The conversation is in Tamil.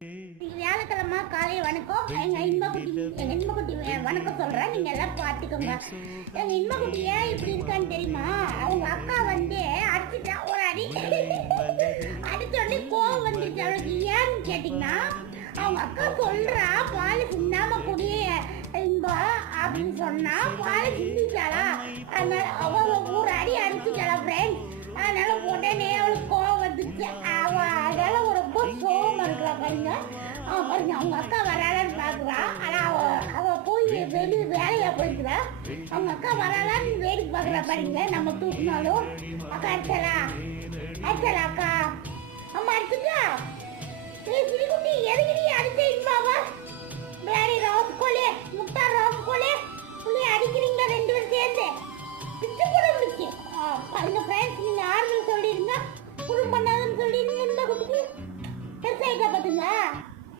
வியாழக்கிழமை காலை வணக்கம். எங்க இன்பகுட்டி வணக்கம் சொல்றேன், நீங்க எல்லாம் பார்த்துக்கோங்க. எங்க இன்பகுட்டி ஏன் இப்படி இருக்கான்னு தெரியுமா? அவங்க அக்கா வந்து அடிச்சுட்டா, ஒரு அடி அடிச்சோடனே கோவம் வந்துச்சு அவளுக்கு. ஏன்னு கேட்டீங்கன்னா, அவங்க அக்கா சொல்றா பால் சிந்தாம குடிய இன்பா அப்படின்னு சொன்னா பால் சிந்திச்சாளா, அதனால அவ ஒரு அடி அடிச்சுட்டாளா ஃப்ரெண்ட்ஸ். அதனால உடனே அவளுக்கு கோவம் வந்துச்சு. அதனால ரொம்ப சோகமா இருக்கிறா பாருங்க. பாருங்க அவங்க அக்கா வராளான்னு பாக்குறா. ஆனா அவ போய் வேலையா போயிருக்கிறா. அவங்க அக்கா வராளான்னு வேடிக்கை பாக்குறா பாருங்க. நம்ம தூக்கினாலும் அக்கா அடிச்சலா அக்கா அம்மா அடிச்சுட்டா. சிறுகுட்டி எதுக்கு அடிச்ச இன்பாவா வேற ரோஸ்கோலே முட்டா ரோஸ்கோலே புள்ளைய அடிக்கிறீங்க ரெண்டு பேரும் சேர்ந்து பிச்சு கூட முடிச்சு. பாருங்க ஃப்ரெண்ட்ஸ், நீங்க ஆறுதல் சொல்லிருங்க, குழு பண்ணாதுன்னு சொல்லிருங்க. இந்த குட்டிக்கு பெருசாயிட்டா பாத்தீங்களா?